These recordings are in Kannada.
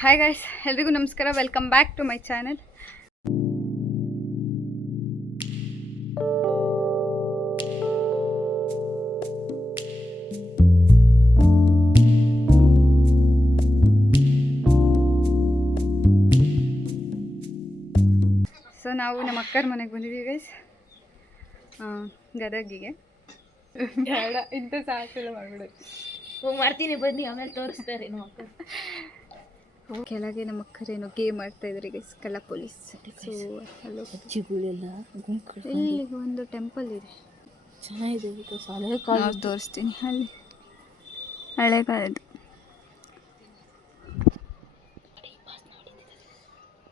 ಹಾಯ್ ಗೈಸ್, ಎಲ್ರಿಗೂ ನಮಸ್ಕಾರ. Welcome back to my channel. So ನಾವು ನಮ್ಮ ಅಕ್ಕರ ಮನೆಗೆ ಬಂದಿದ್ದೀವಿ ಗೈಸ್, ಗದಗಿಗೆ. ಬೇಡ, ಇಂಥ ಸಾಹಸೆಲ್ಲ ಮಾಡ್ಬಿಡು. ಮಾಡ್ತೀನಿ ಬನ್ನಿ, ಆಮೇಲೆ ತೋರಿಸ್ತಾರೆ ನಮ್ಮ ಅಕ್ಕ. ಕೆಳಗೆ ನಮ್ಮ ಅಕ್ಕರೇನೋ ಗೇಮ್ ಆಡ್ತಾ ಇದ್ರಿ ಗೈಸ್, ಕಳ್ಳ ಪೊಲೀಸ್. ಸೊ ಅಲ್ಲೋ ಇಲ್ಲಿ ಒಂದು ಟೆಂಪಲ್ ಇದೆ, ಚೆನ್ನಾಗಿದೆ. ನಾವು ತೋರಿಸ್ತೀನಿ. ಅಲ್ಲಿ ಹಳೆ ಕಾಲದ್ದು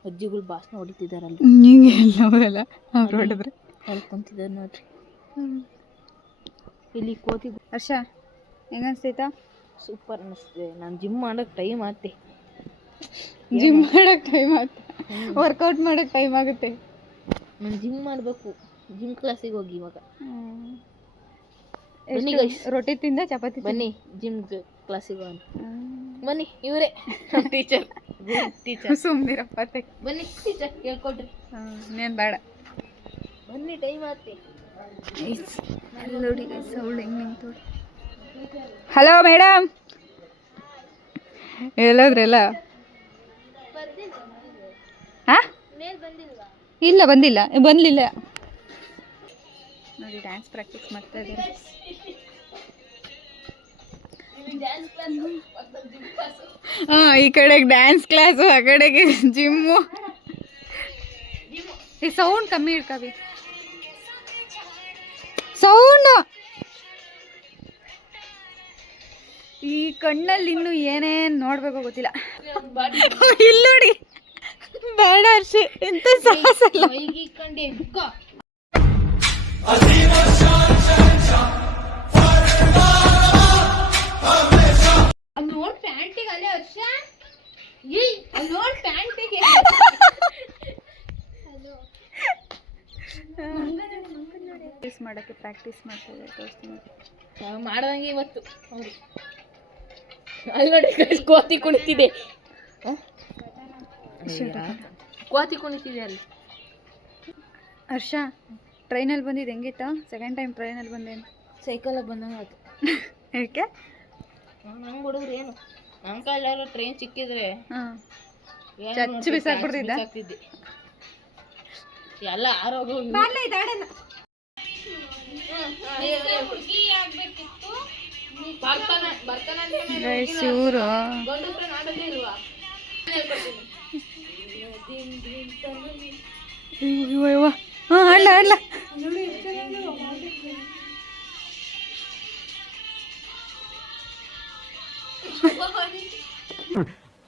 ಅಜ್ಜಿಗಳು ಭಾಷಣ ಹೊಡಿತಿದಾರಲ್ಲ, ನೀವೇ ಎಲ್ಲವಲ್ಲ ಅವ್ರು ಹೊಡೆದ್ರೆ ಅಲ್ಲಿ ಕುಂತಿದ್ದಾರೆ ನೋಡ್ರಿ. ಇಲ್ಲಿ ಕೋತಿ. ಹರ್ಷ, ಹೆಂಗನ್ಸ್ತೈತಾ? ಸೂಪರ್ ಅನಿಸ್ತಿದೆ. ನಾನು ಜಿಮ್ ಮಾಡೋಕ್ಕೆ ಟೈಮ್ ಆಗುತ್ತೆ. ಜಿಮ್ ಮಾಡೋಕ್ಕೆ ಟೈಮ್ ಆಗುತ್ತೆ, ವರ್ಕೌಟ್ ಮಾಡೋಕ್ಕೆ ಟೈಮ್ ಆಗುತ್ತೆ. ನಾನು ಜಿಮ್ ಮಾಡಬೇಕು, ಜಿಮ್ ಕ್ಲಾಸಿಗೆ ಹೋಗಿ ಇವಾಗ. ಬನ್ನಿ ಗೈಸ್, ರೊಟ್ಟಿ ತಿಂದ ಚಪಾತಿ ಬನ್ನಿ ಜಿಮ್ ಕ್ಲಾಸಿಗೆ ಹೋಗೋಣ. ಬನ್ನಿ, ಇವರೇ ಟೀಚರ್. ಸುಮ್ಮನಿರಪ್ಪ. ಬನ್ನಿ ಟೀಚರ್, ಕೇಳ್ಕೊಡ್ರಿ. ಇನ್ನೇನು ಬೇಡ, ಬನ್ನಿ, ಟೈಮ್ ಆಗುತ್ತೆ. ನೋಡಿ ಗೈಸ್, ಅವಳು ಹೆಂಗೆ ನಿಂತೋಡಿ. Hello madam, ಎಲ್ಲೋದ್ರೆಲ್ಲ? ಹಾಂ, ಇಲ್ಲ ಬಂದಿಲ್ಲ, ಬಂದಲಿಲ್ಲ. ನೋಡಿ ಡ್ಯಾನ್ಸ್ ಪ್ರಾಕ್ಟೀಸ್ ಮಾಡ್ತಾ ಇದ್ದಾರೆ. ಹಾಂ, ಈ ಕಡೆಗೆ ಡ್ಯಾನ್ಸ್ ಕ್ಲಾಸು, ಆ ಕಡೆಗೆ ಜಿಮ್ಮು. ಈ ಸೌಂಡ್ ಕಮ್ಮಿ ಇಡ್ಕವಿ, ಸೌಂಡ್. ಈ ಕಣ್ಣಲ್ಲಿ ಇನ್ನು ಏನೇನು ನೋಡ್ಬೇಕೋ ಗೊತ್ತಿಲ್ಲ. ಇಲ್ಲಿ ನೋಡಿ, ಬೇಡ ಹರ್ಷಿ, ಇಂಥ ಸಾಹಸ ಅಲ್ಲ. ನೋಡ್ ಪ್ಯಾಂಟಿಗೆ ಅಲ್ಲೇ ಹರ್ಷ, ನೋಡ್ ಪ್ಯಾಂಟಿಗೆ. ಮಾಡೋಕ್ಕೆ ಪ್ರಾಕ್ಟೀಸ್ ಮಾಡ್ತಾ ಇದ್ದಾರೆ, ತೋರಿಸ್ತೀನಿ. ಮಾಡ್ದಂಗೆ ಇವತ್ತು ಅವರು. ಅಲ್ಲಿ ನೋಡಿ ಕೋತಿ ಕುಣಿತಿದೆ, ಕೋತಿ ಕುಣಿತಿದೆ ಅಲ್ಲಿ. ಹರ್ಷ, ಟ್ರೈನಲ್ಲಿ ಬಂದಿದ್ದು ಹೆಂಗಿತ್ತು? ಸೆಕೆಂಡ್ ಟೈಮ್ ಟ್ರೈನಲ್ಲಿ ಬಂದೇನು? ಸೈಕಲಾಗಿ ಬಂದಂಗೆ ಆಯ್ತು. ಯಾಕೆ? ನಮ್ಮ ಹುಡುಗ್ರು ಏನು ನಮ್ಮ ಕಾಲೆಲ್ಲ ಟ್ರೈನ್ ಸಿಕ್ಕಿದ್ರೆ ಚಚ್ಚು ಬಿಸಾಕ್ಬಿಡ್ತಿದ್ದೆ ಎಲ್ಲ. ಆರೋಗ್ಯ ಇವರು ಹಾಂ, ಅಲ್ಲ ಅಲ್ಲ.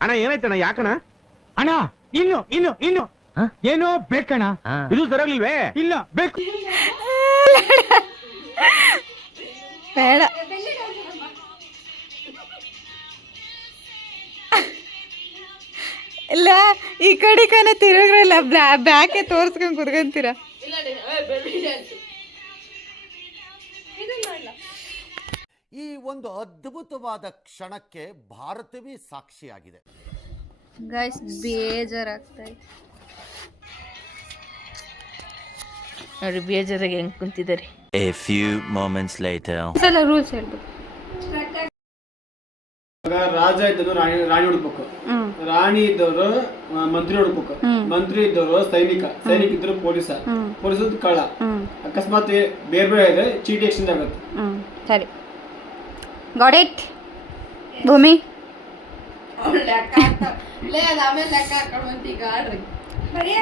ಅಣ್ಣ ಏನಾಯ್ತಣ್ಣ? ಯಾಕಣ್ಣ? ಅಣ್ಣ ಇನ್ನು ಇನ್ನು ಇನ್ನು ಏನೋ ಬೇಕಣ್ಣ. ಇದು ಸರಿಯಾಗ್ಲಿಲ್ವೇ? ಇಲ್ಲ ಬೇಕು. ಬೇಡ, ಇಲ್ಲ ಈ ಕಡೆ ಕನ ತಿರುಗ್ರಲ್ಲ, ಬ್ಯಾಕೆ ತೋರ್ಸ್ಕೊಂಡು ಕುತ್ಕೊಂತೀರ. ಈ ಒಂದು ಅದ್ಭುತವಾದ ಕ್ಷಣಕ್ಕೆ ಭಾರತವೇ ಸಾಕ್ಷಿಯಾಗಿದೆ. ಗೈಸ್, ಬೇಜಾರಾಗ್ತಾ ಇದೆ ನೋಡಿ, ಬೇಜಾರಾಗಿ ಹೆಂಗ್ ಕುಂತಿದ್ದಾರೆ. A few moments later. ಸಲ ರೂಲ್ಸ್ ಹೇಳ್ಬೇಕು. ರಾಜ ಇದ್ದವರು ರಾಣಿ ಹುಡುಕ್ಬೇಕು, ರಾಣಿ ಇದ್ದವರು ಮಂತ್ರಿ ಹುಡುಕ್ಬೇಕು, ಮಂತ್ರಿ ಇದ್ದವರು ಸೈನಿಕ ಇದ್ರು ಪೊಲೀಸ ಕಳ್ಳ. ಅಕಸ್ಮಾತ್ ಬೇರೆ ಬೇರೆ ಇದೆ, ಚೀಟಿ ಎಕ್ಸ್ಚೇಂಜ್ ಆಗುತ್ತೆ. ಸರಿ, ಗಾಟ್ ಇಟ್ ಭೂಮಿ.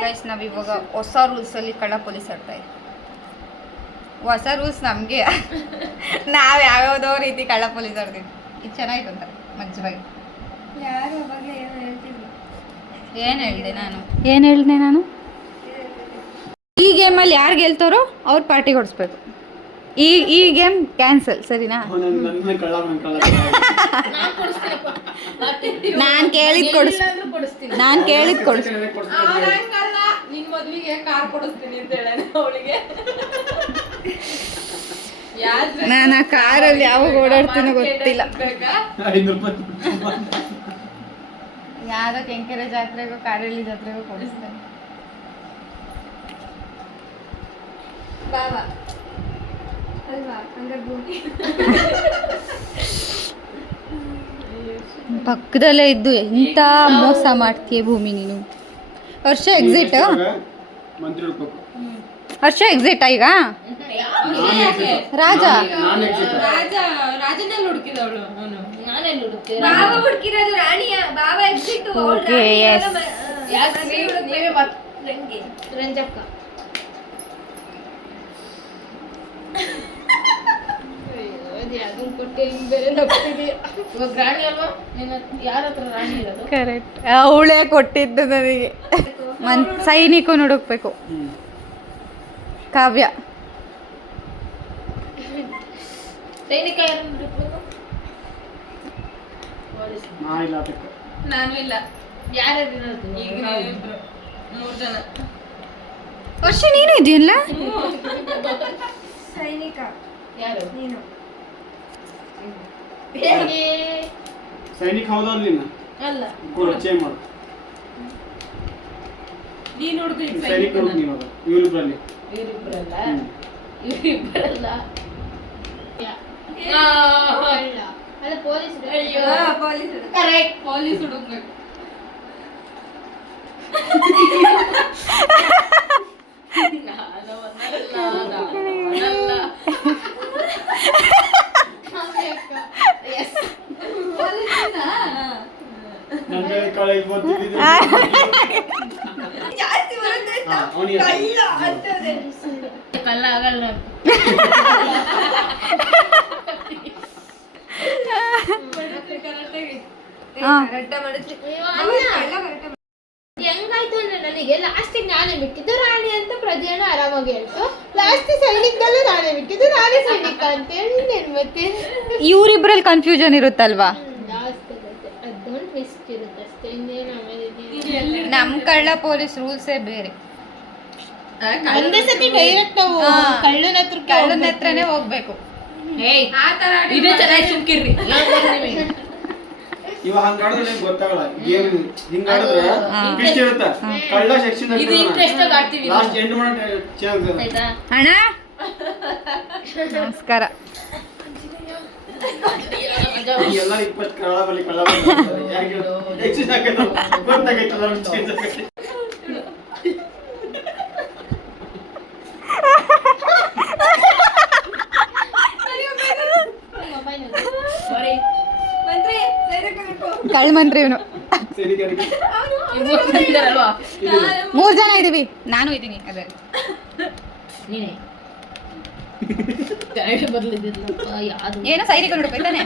ಗೈಸ್, ನಾವಿವಾಗ ಹೊಸ ರೂಲ್ಸಲ್ಲಿ ಕಳ್ಳ ಪೊಲೀಸ್ ಆಡ್ತಾ ಇದ್ದೀವಿ. ಹೊಸ ರೂಲ್ಸ್ ನಮಗೆ, ನಾವು ಯಾವ್ಯಾವುದೋ ರೀತಿ ಕಳ್ಳ ಪೊಲೀಸ್ ಆಡ್ತೀವಿ. ಇದು ಚೆನ್ನಾಗಿತ್ತು ಅಂತ ಮಜ್ಜಾಗಿ. ಏನು ಹೇಳಿದೆ ನಾನು? ಈ ಗೇಮಲ್ಲಿ ಯಾರು ಗೆಲ್ತಾರೋ ಅವ್ರು ಪಾರ್ಟಿ ಕೊಡಿಸ್ಬೇಕು. ಈ ಗೇಮ್ ಕ್ಯಾನ್ಸಲ್, ಸರಿನಾ? ನಾನು ಕೇಳಿದ್ ಕೊಡಿಸ್ತೀನಿ. ನಾನು ಆ ಕಾರಲ್ಲಿ ಯಾವಾಗ ಓಡಾಡ್ತೀನೋ ಗೊತ್ತಿಲ್ಲ. ಯಾವ್ದೋ ಕೆಂಕೆರೆ ಜಾತ್ರೆಗೋ ಕಾರಲ್ಲಿ ಜಾತ್ರೆಗೋ ಕೊಡಿಸ್ತಾನೆ. ಬಾಬಾ ಅಲ್ವಾ ಹಂಗಾರೆ ಭೂಮಿ ಪಕ್ಕದಲ್ಲೇ ಇದ್ದು ಎಂತ ಮೋಸ ಮಾಡ್ತೀಯ ಭೂಮಿ ನೀನು. ವರ್ಷ ಎಕ್ಸಿಟ್ ಮಂತ್ರಿ ಹುಡ್ಬೇಕು. ಹರ್ಷ ಎಕ್ಸಿಟ್ ಈಗ ರಾಜ ರಾಜನಲ್ಲಿ ಹುಡುಕಿದವಳು ಅವನು. ನಾನೆಲ್ಲಿ ಹುಡುಕ್ತೆ? ಹುಡುಕಿರೋದು ರಾಣಿಯ ಬಾವ ಎಕ್ಸಿಟ್. ರಂಜಕ್ಕ ಅದನ್ನ ಕೊಟ್ಟೆ ಹಿಂಗ್ ಬೇರೆ ನಗ್ತಿದೀಯ. ಇವಾಗ ರಾಣಿ ಅಲ್ವಾ? ಯಾರ ಹತ್ರ ರಾಣಿ ಇರೋದು? ಕರೆಕ್ಟ್, ಅವಳೇ ಕೊಟ್ಟಿದ್ದು ನನಗೆ. ಸೈನಿಕನು ಹುಡುಕ್ಬೇಕು. ಕಾವ್ಯ ಸೈನಿಕ ಯಾರನ್ನು ಹುಡುಕ್ಬೇಕು? ನಾನು ಇಲ್ಲ. ಯಾರ್ಯಾರು ಇರೋದು? ಈಗ 3 ಜನ. ವರ್ಷ ನೀನು ಇದೆಯಲ್ಲ ಸೈನಿಕ. ಯಾರು? ನೀನು ಸೈನಿಕ ಹೌದಾ ನೀನು? ಅಲ್ಲ, ಚೇಂಜ್ ಮಾಡು. ನೀನು ಹುಡುಗ ಸೈನಿಕ ಹುಡುಗ ನೀನು. ಇವರಿಬ್ಬರಲ್ಲಿ ಇವರಿಬ್ಬರಲ್ಲ. ಇವರಿಬ್ಬರಲ್ಲ. ಅಲ್ಲ, ಪೊಲೀಸ್. ಅಯ್ಯೋ, ಕರೆಕ್ಟ್, ಪೊಲೀಸ್ ಹುಡುಕ್ಬೇಕು. ಕಲ್ಲ ಆಗಲ್ಲ. ಹೆಂಗಾಯ್ತು ಅಂದ್ರೆ ನನಗೆ ಲಾಸ್ಟಿಗೆ ನಾನೇ ಬಿಟ್ಟಿದ್ದು ರಾಣಿ ಅಂತ ಪ್ರಜೆನ ಆರಾಮಾಗಿ ಹೇಳ್ತು. ಲಾಸ್ಟ್ ಸೈನಿಕದಲ್ಲೂ ನಾನೇ ಬಿಟ್ಟಿದ್ದು ನಾನೇ ಸೈನಿಕ ಅಂತ ಹೇಳಿ ಮತ್ತೆ ಇವರಿಬ್ರಲ್ಲಿ ಕನ್ಫ್ಯೂಷನ್ ಇರುತ್ತಲ್ವಾ? ಲಾಸ್ಟ್ ಅದೊಂದು ಟ್ವಿಸ್ಟ್ ಇರುತ್ತೆ ಅಷ್ಟೇ. ಇನ್ನೇನು ಆಮೇಲೆ ನಮ್ ಕಳ್ಳ ಪೊಲೀಸ್ ರೂಲ್ಸೇ ಬೇರೆ. ಒಂದೇ ಸತಿ ಡೈರೆಕ್ಟ್ ನಾವು ಕಳ್ಳನ ಹತ್ರನೇ ಹೋಗ್ಬೇಕು. ಇದೇ ಚೆನ್ನಾಗಿ ಸುಮ್ಕಿರ್ರಿ. ಇವಾಗ ಹಂಗ ಆಡಿದ್ರೆ ಗೊತ್ತಾಗಲ್ಲ ಗೇಮ್. ಹಿಂಗ ಆಡಿದ್ರೆ ಟ್ವಿಸ್ಟ್ ಇರುತ್ತೆ. ಕಳ್ಳ ಸೆಕ್ಷನ್ ಇದು ಇಂಟ್ರೆಸ್ಟ್ ಆಗಿ ಆಡ್ತೀವಿ. ಲಾಸ್ಟ್ ಎಂಡ್ ಮಾಡೋ ಚಾನ್ಸ್ ಆಯ್ತಾ? ಅಣ್ಣ ನಮಸ್ಕಾರ. ಎಲ್ಲ 20 ಕಳ್ಳ ಬಲ್ಲಿ ಕಳ್ಳ ಬಲ್ಲಿ ಯಾಕೆ ಎಕ್ಸಿಸ್ ಹಾಕಲ್ಲ ಗೊತ್ತಾಗೈತಲ್ಲ ಚೇಂಜ್ ಆಗೈತೆ. ಕಳ್ಳ ಮಂತ್ರಿ ಇವನು. ಸೈನಿಕರಿಗೆ 3 ಜನ ಇದೀವಿ, ನಾನು ಇದೀನಿ. ಅದೇ ನೀನೇ ಬದಲಿದ್ದಿಲ್ಲ ಯಾವುದು? ಏನೋ ಸೈನಿಕ ನೋಡ್ಬೇಕಾನೆ.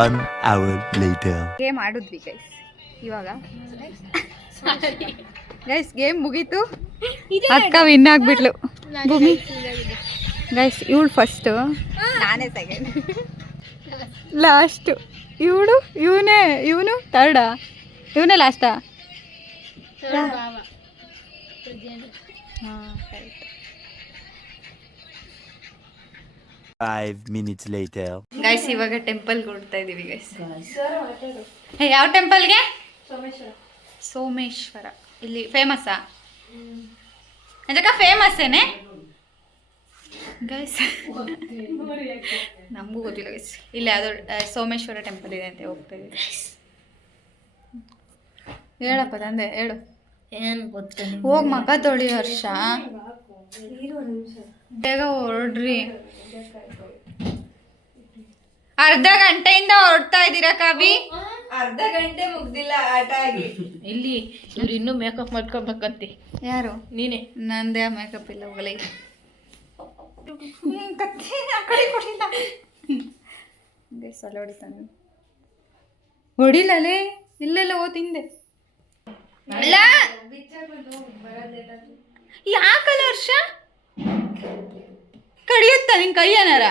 1 hour later. ಗೇಮ್ ಆಡಿದ್ವಿ ಗೈಸ್. ಇವಾಗ ಗೈಸ್ ಗೇಮ್ ಮುಗೀತು. ಅಕ್ಕ ವಿನ್ ಆಗ್ಬಿಟ್ಲು. ಭೂಮಿ ಗೈಸ್ ಇವಳು ಫಸ್ಟ್, ನಾನೇ ಸೆಕೆಂಡ್, ಲಾಸ್ಟು ಇವಳು, ಇವನು ಥರ್ಡಾ, ಇವನೇ ಲಾಸ್ಟಾ? ಹಾಂ ರೈಟ್. 5 minutes later. ಗೈಸ್ ಇವಾಗ ಟೆಂಪಲ್ಗೆ ಹೊರಡ್ತಾ ಇದೀವಿ ಗೈಸ್. ಯಾವ ಟೆಂಪಲ್ಗೆ? ಸೋಮೇಶ್ವರ. ಇಲ್ಲಿ ಫೇಮಸ್ಸಾ? ಅದಕ್ಕ ಫೇಮಸ್ ಏನೇ ಗೈಸ್? ನಮಗೂ ಗೊತ್ತಿಲ್ಲ ಗೈಸ್. ಇಲ್ಲಿ ಯಾವುದೋ ಸೋಮೇಶ್ವರ ಟೆಂಪಲ್ ಇದೆ ಅಂತ ಹೋಗ್ತಾ ಇದೀವಿ. ಹೇಳಪ್ಪ ತಂದೆ ಹೇಳು. ಏನು ಗೊತ್ತು? ಹೋಗಿ ಮಗ ತೊಳಿ ಹರ್ಷ, ಬೇಗ ಹೊರಡ್ರಿ. ಅರ್ಧ ಗಂಟೆಯಿಂದ ಹೊರಡ್ತಾ ಇದ್ದೀರಾ ಕಾವಿ? ಅರ್ಧ ಗಂಟೆ ಮುಗ್ದಿಲ್ಲ ಆಟ ಆಗಿ. ಇಲ್ಲಿ ಇವ್ರು ಇನ್ನೂ ಮೇಕಪ್ ಮಾಡ್ಕೊಬೇಕಂತೆ. ಯಾರು? ನೀನೇ. ನಂದೇ ಮೇಕಪ್ ಇಲ್ಲ ಹೋಗಲೇ. ಕತ್ತಿ ಆ ಕಡೆ ಕೊಡಿಲ್ಲ. ಸಲ ಹೊಡಿತಾನೆ. ಹೊಡಿಲೇ ಇಲ್ಲೆಲ್ಲ ಓದಿಂದೆ. ಅಲ್ಲ ಯಾಕಲ್ಲ ವರ್ಷ ಕಡಿಯುತ್ತ ನಿನ್ ಕೈ ಏನಾರ?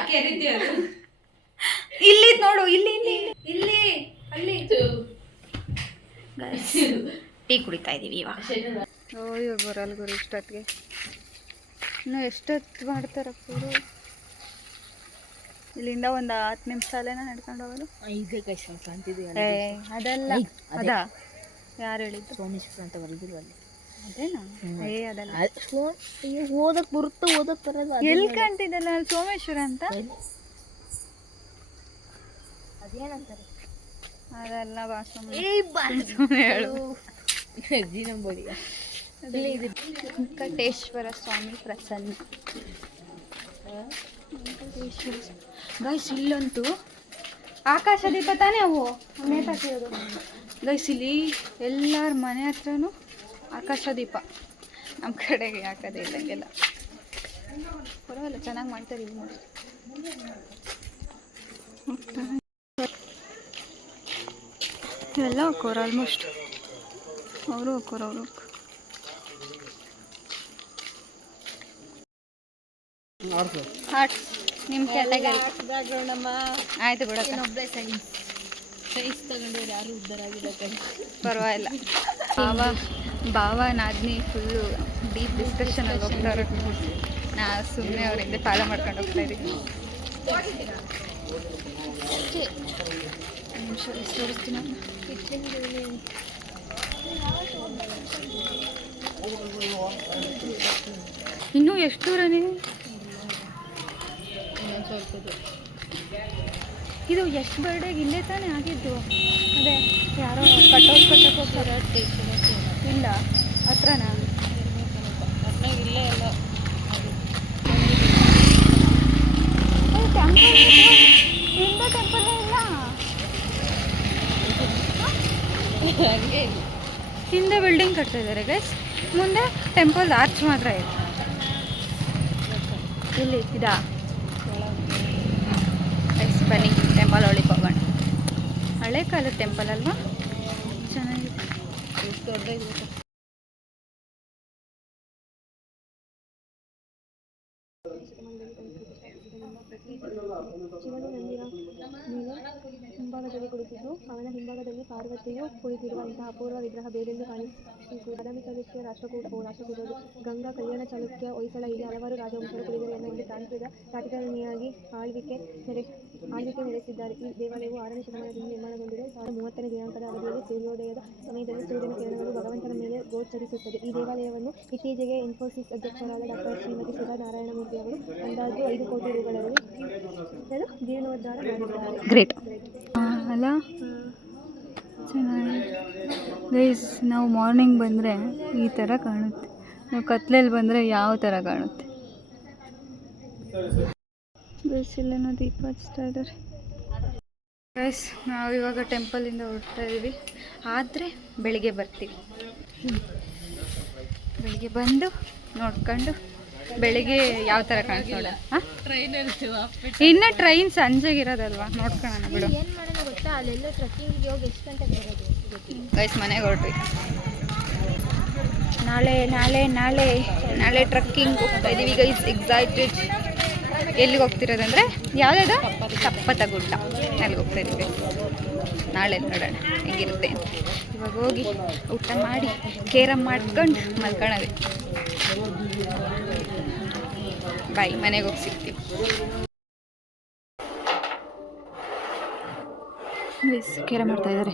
ಇಲ್ಲಿ ನೋಡು, ಇಲ್ಲಿ ಇಲ್ಲಿ ಇಲ್ಲಿ ಅಲ್ಲಿ ಟೀ ಕುಡಿತಾ ಇದೀವಿ ಇವಾಗ. ಅಯ್ಯೋ ಬರಲ್ಲ ಗುರು ಇಷ್ಟೊತ್ತಿಗೆ. ಇನ್ನು ಎಷ್ಟೊತ್ತು ಮಾಡ್ತಾರಪ್ಪ ಇವರು? ಇಲ್ಲಿಂದ ಒಂದು 10 ನಿಮಿಷ ಅಲ್ಲೇನ ನಡ್ಕೊಂಡು ಹೋಗೋದು. ಇದೆ ಕೈ ಸ್ವಲ್ಪ ಅಂತಿದ್ದೀವಿ ಏ ಅದಲ್ಲ, ಅದಾ ಯಾರು ಹೇಳಿದ್ದು? ಸೋಮೇಶ್ವರ ಅಂತ ಬರೆದಿಲ್ವ ಅಲ್ಲಿ? ಅದೇನಾ? ಏ ಅದಲ್ಲ. ಓದಕ್ ಬರುತ್ತೆ, ಓದಕ್ ಬರೋದು ಎಲ್ಲಿ ಕಂಟಿದ್ದಲ್ಲ ಅಲ್ಲಿ ಸೋಮೇಶ್ವರ ಅಂತ? ಅದೇನಂತಾರೆ? ಅದಲ್ಲ ಭಾಷೆ ಹೇಳು. ವೆಂಕಟೇಶ್ವರ ಸ್ವಾಮಿ ಪ್ರಸನ್ನ. ಗೈಸ್ ಇಲ್ಲಂತೂ ಆಕಾಶ ದೀಪ ತಾನೇ ಅವು ನೇತಾಕಿರೋದು. ಗೈಸ್ ಇಲ್ಲಿ ಎಲ್ಲರ ಮನೆ ಹತ್ರನೂ ಆಕಾಶ ದೀಪ. ನಮ್ಮ ಕಡೆಗೆ ಹಾಕೋದೇ ಇದ್ದಂಗೆಲ್ಲ ಪರವಾಗಿಲ್ಲ, ಚೆನ್ನಾಗಿ ಮಾಡ್ತಾರೆ ಇಲ್ಲಿ ನೋಡಿ. ಎಲ್ಲ ಹಾಕೋರು ಆಲ್ಮೋಸ್ಟ್, ಅವರು ಹಾಕೋರು ಅವರು. ಆರ್ಟ್ಸ್ ನಿಮ್ಮ ಕ್ಯಾಟಗರಿ ಆಯ್ತು ಬಿಡಕ್ಕ. ಸೈನ್ಸ್ ತಗೊಂಡವ್ರು ಯಾರು ಉದ್ದಾರ ಆಗಿಲ್ಲ ಕೈ. ಪರವಾಗಿಲ್ಲ. ಭಾವ ನಾದ್ನಿ ಫುಲ್ಲು ಡೀಪ್ ಡಿಸ್ಕಷನಲ್ಲಿ ಹೋಗ್ತಾರೆ. ನಾ ಸುಮ್ಮನೆ ಅವ್ರ ಹಿಂದೆ ಫಾಲೋ ಮಾಡ್ಕೊಂಡು ಹೋಗ್ತಾ ಇದ್ದೀವಿ. ನಿಮಿಷ ತೋರಿಸ್ತೀನಿ ನಾನು. ಇನ್ನೂ ಎಷ್ಟು ದೂರ ನೀವು? ಇದು ಎಷ್ಟು ಬರ್ಡೇಗೆ ಇಲ್ಲೇ ತಾನೇ ಆಗಿದ್ದು? ಅದೇ ಯಾರೋ ಕಟ್ಟೋದು ಕಟ್ಟಕ್ಕೆ ಹೋಗ್ತಾರೆ. ಇಲ್ಲ ಹತ್ರನಾ? ಇಲ್ಲೇ ಎಲ್ಲ ಟೆಂಪಲ್ ಹಿಂದೆ ಟೆಂಪಲ್ಲೇ ಇಲ್ಲ. ಹಿಂದೆ ಬಿಲ್ಡಿಂಗ್ ಕಟ್ತಾ ಇದ್ದಾರೆ ಗೈಸ್, ಮುಂದೆ ಟೆಂಪಲ್ ಆರ್ಚ್ ಮಾತ್ರ ಇದೆ. ಇಲ್ಲಿ ಇದಾ? ಗೈಸ್ ಬನ್ನಿ ಟೆಂಪಲ್ ಒಳಗೆ ಹೋಗೋಣ. ಹಳೆ ಕಾಲದ ಟೆಂಪಲ್ ಅಲ್ವಾ? ಚೆನ್ನಾಗಿದೆ. ದೊಡ್ಡದಾಗಿರುತ್ತೆ. ಶಿವನು ನಂದಿರ ಮೇಲೆ ಹಿಂಭಾಗದಲ್ಲಿ ಕುಳಿತಿದ್ದು, ಅವನ ಹಿಂಭಾಗದಲ್ಲಿ ಪಾರ್ವತಿಯು ಕುಳಿತಿರುವ ಇಂತಹ ಅಪೂರ್ವ ವಿಗ್ರಹ ಬೇರೆಂದು ಕಾಣಿಸಿತು. ಬಾದಾಮಿ ಚಾಲುಕ್ಯ ರಾಷ್ಟ್ರಕೂಟರು, ಗಂಗಾ ಕಲ್ಯಾಣ ಚಾಲುಕ್ಯ, ಹೊಯ್ಸಳ ಹೀಗೆ ಹಲವಾರು ರಾಜವಂಶರು ಕುಳಿತರು ಎನ್ನುವ ಒಂದು ಪ್ರಾಂತ್ಯದ ರಾಜಧಾನಿಯಾಗಿ ಆಳ್ವಿಕೆ ನಡೆಸಿದ್ದಾರೆ. ಈ ದೇವಾಲಯವು 6ನೇ ಶತಮಾನದಿಂದ ನಿರ್ಮಾಣಗೊಂಡಿದೆ. 1030ನೇ ದಿನಾಂಕದ ಅವಧಿಯಲ್ಲಿ ಸೂರ್ಯೋದಯದ ಸಮಯದಲ್ಲಿ ಸೂರ್ಯನ ಕಿರಣಗಳು ಭಗವಂತನ ಮೇಲೆ ಗೋಚರಿಸುತ್ತದೆ. ಈ ದೇವಾಲಯವನ್ನು ಇತ್ತೀಚೆಗೆ ಇನ್ಫೋಸಿಸ್ ಅಧ್ಯಕ್ಷರಾದ ಡಾಕ್ಟರ್ ಶ್ರೀಮತಿ ಸುಧಾ ನಾರಾಯಣಮೂರ್ತಿ ಅವರು ಅಂದಾಜು 5 ಕೋಟಿ ರೂಗಳಲ್ಲಿ ಜೀರ್ಣೋದ್ಧಾರ ಮಾಡಿದ್ದಾರೆ. ಗ್ರೇಟ್ ಅಲ್ಲ, ಚೆನ್ನಾಗಿ. ಗೈಸ್ ನಾವು ಮಾರ್ನಿಂಗ್ ಬಂದರೆ ಈ ಥರ ಕಾಣುತ್ತೆ, ನಾವು ಕತ್ಲಲ್ಲಿ ಬಂದರೆ ಯಾವ ಥರ ಕಾಣುತ್ತೆ. ಗೈಸ್ ಇಲ್ಲೇನೋ ದೀಪ ಹಚ್ತಾ ಇದ್ದಾರೆ. ಗೈಸ್ ನಾವು ಇವಾಗ ಟೆಂಪಲಿಂದ ಹೊರಡ್ತಾ ಇದ್ದೀವಿ, ಆದರೆ ಬೆಳಿಗ್ಗೆ ಬರ್ತೀವಿ. ಬೆಳಿಗ್ಗೆ ಬಂದು ನೋಡ್ಕೊಂಡು ಬೆಳಿಗ್ಗೆ ಯಾವ ಥರ ಕಾಣಿಸ್ ನೋಡ. ಇನ್ನು ಟ್ರೈನ್ ಸಂಜೆಗಿರೋದಲ್ವಾ, ನೋಡ್ಕೊಳ್ಳೋಣ ಬಿಡು. ಏನು ಮಾಡೋಣ ಗೊತ್ತಾ, ಅಲ್ಲೆಲ್ಲ ಟ್ರೆಕ್ಕಿಂಗಿಗೆ ಹೋಗಿ ಎಷ್ಟು ಗಂಟೆಗೆ ಬರೋದು? ಗೈಸ್ ಮನೆಗೆ ಹೊರಟ್ವಿ. ನಾಳೆ ಟ್ರಕ್ಕಿಂಗ್ ಹೋಗ್ತಾ ಇದ್ದೀವಿ ಗೈಸ್. ಎಕ್ಸೈಟೆಡ್. ಎಲ್ಲಿಗೆ ಹೋಗ್ತಿರೋದಂದರೆ ಯಾವುದಾದ್ರು ಕಪ್ಪತ್ತ ಗುಡ್ಡ, ಅಲ್ಲಿಗೆ ಹೋಗ್ತಾ ಇದ್ದೀವಿ. ನಾಳೆ ನೋಡೋಣ ಹೆಂಗಿರುತ್ತೆ. ಇವಾಗ ಹೋಗಿ ಊಟ ಮಾಡಿ ಕೇರಮ್ ಮಾಡ್ಕೊಂಡು ಮಲ್ಕೊಳ್ಳೋದು. ಬಾಯ್, ಮನೆಗೆ ಹೋಗಿ ಸಿಗ್ತೀವಿ. ಕೇರಮ್ ಮಾಡ್ತಾ ಇದ್ದಾರೆ.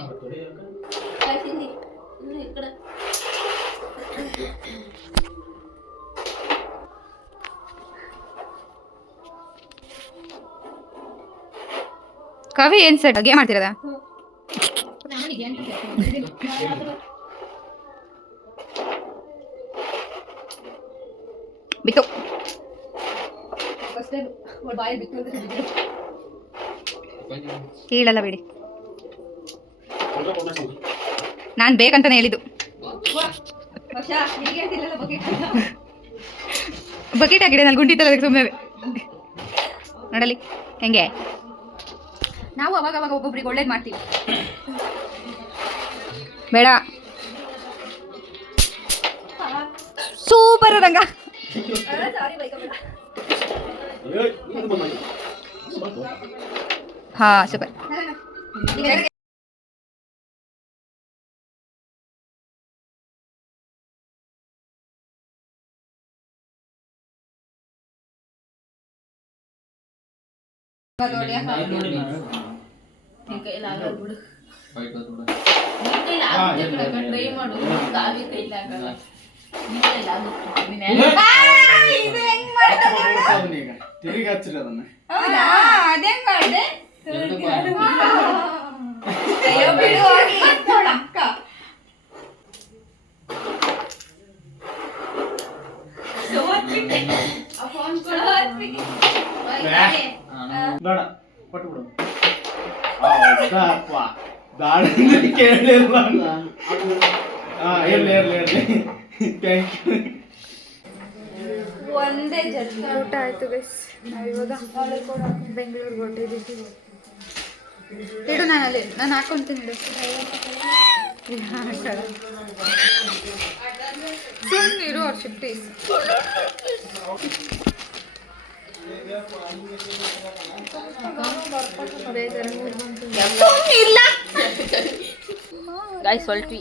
ಕವಿ ಏನು ಸೆಟ್ ಗೇಮ್ ಮಾಡ್ತಿರೋದಾ? ಬಿತ್ತು ಹೇಳಲ್ಲ ಬಿಡಿ, ನಾನು ಬೇಕಂತಾನೆ ಹೇಳಿದ್ದು. ಬಕೆಟ್ ಹಾಕಿಡೆ ನಾನು ಗುಂಡಿತಲ್ಲ ಸುಮ್ಮನೆ ನೋಡಲಿ ಹೆಂಗೆ. ನಾವು ಅವಾಗ ಒಬ್ಬೊಬ್ರಿಗೆ ಒಳ್ಳೇದು ಮಾಡ್ತೀವಿ. ಬೇಡ, ಸೂಪರ್ ರಂಗ. ಹಾ ಸೂಪರ್. ಈಗ ತಿರುಗಿ ಹಚ್ಚಿರಿ ಅದನ್ನ. ಹೌದಾ ಅದೇನ್ ಮಾಡ್ದೆ ಅಯ್ಯೋ ಬಿಡು ಹೋಗಿ ನೋಡ್ ಅಕ್ಕ ಬೇಡ ಕೊಟ್ಟು ಬಿಡು. ಹೌದಪ್ಪ ದಾಡ ಕೇಳಿಲ್ಲ ನಾನು. ಇರ್ಲಿ ಥ್ಯಾಂಕ್ ಯು. ಒಂದೇ ಜೊತೆ ಊಟ ಆಯಿತು ಗೈಸ್. ನಾವು ಇವಾಗ ಬೆಂಗಳೂರಿಗೆ ಹೊರಟಿದ್ದೀವಿ. ಇಡು ನಾನು ಹಾಕೊಂತೀನಿ ಇಡು ಸುಮ್ಮನಿರು ಅವ್ರು ಶಿಫ್ಟೀಸ್ ಗಾಯ್ಸ್ ಹೊಲ್ಟ್ವಿ.